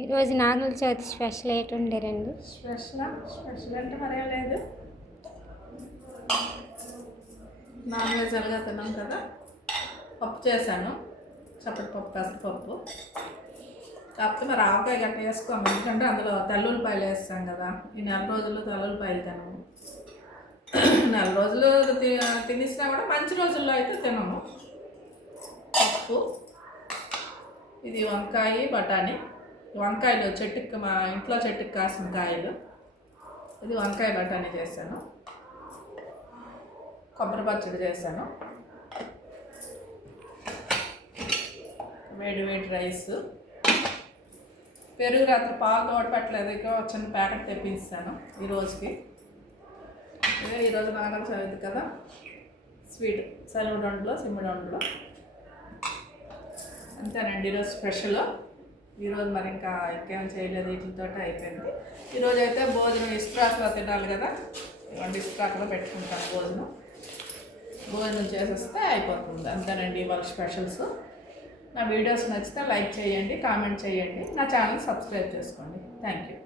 ఈరోజు నాగుల చవితి స్పెషల్ ఏంటి ఉండేరండి? స్పెషల్ అంటే మరేం లేదు. నాన్ వెజ్ అలాగా తిన్నాం కదా, పప్పు చేశాను. చప్పటి పప్పు, పెసరపప్పు. కాకపోతే మరి ఆవకాయ గట్ట వేసుకోము, ఎందుకంటే అందులో తెల్లుల్లిపాయలు వేస్తాం కదా. ఈ 4 రోజులు తెల్లుల్లిపాయలు తినము. 4 రోజులు తినేసినా కూడా మంచి రోజుల్లో అయితే తినము. పప్పు, ఇది వంకాయ బఠానీ. వంకాయలు చెట్టుకి, మా ఇంట్లో చెట్టుకి కాసిన కాయలు. ఇది వంకాయ బఠానీ చేశాను. కొబ్బరి పచ్చడి చేశాను. వేడి వేడి రైస్. పెరుగు రాత్రి పాలు తోడపెట్టలేదు, ఇక చిన్న ప్యాకెట్ తెప్పిస్తాను ఈరోజుకి. ఈరోజు నాగల చవితి కదా, స్వీట్ సెలవుడొండలో సిమ్మిడొండలో అంతేనండి. ఈరోజు స్పెషల్. ఈరోజు మరి ఇంకా ఇంకేం చేయలేదు, వీటితో అయిపోయింది. ఈరోజు అయితే భోజనం ఇస్త్రాకులో తినాలి కదా, ఇవ్వండి ఇస్త్రాకులో పెట్టుకుంటాను భోజనం చేసేస్తే అయిపోతుంది. అంతేనండి ఇవాళ స్పెషల్స్. నా వీడియోస్ నచ్చితే లైక్ చేయండి, కామెంట్ చేయండి, నా ఛానల్ సబ్స్క్రైబ్ చేసుకోండి. Thank you.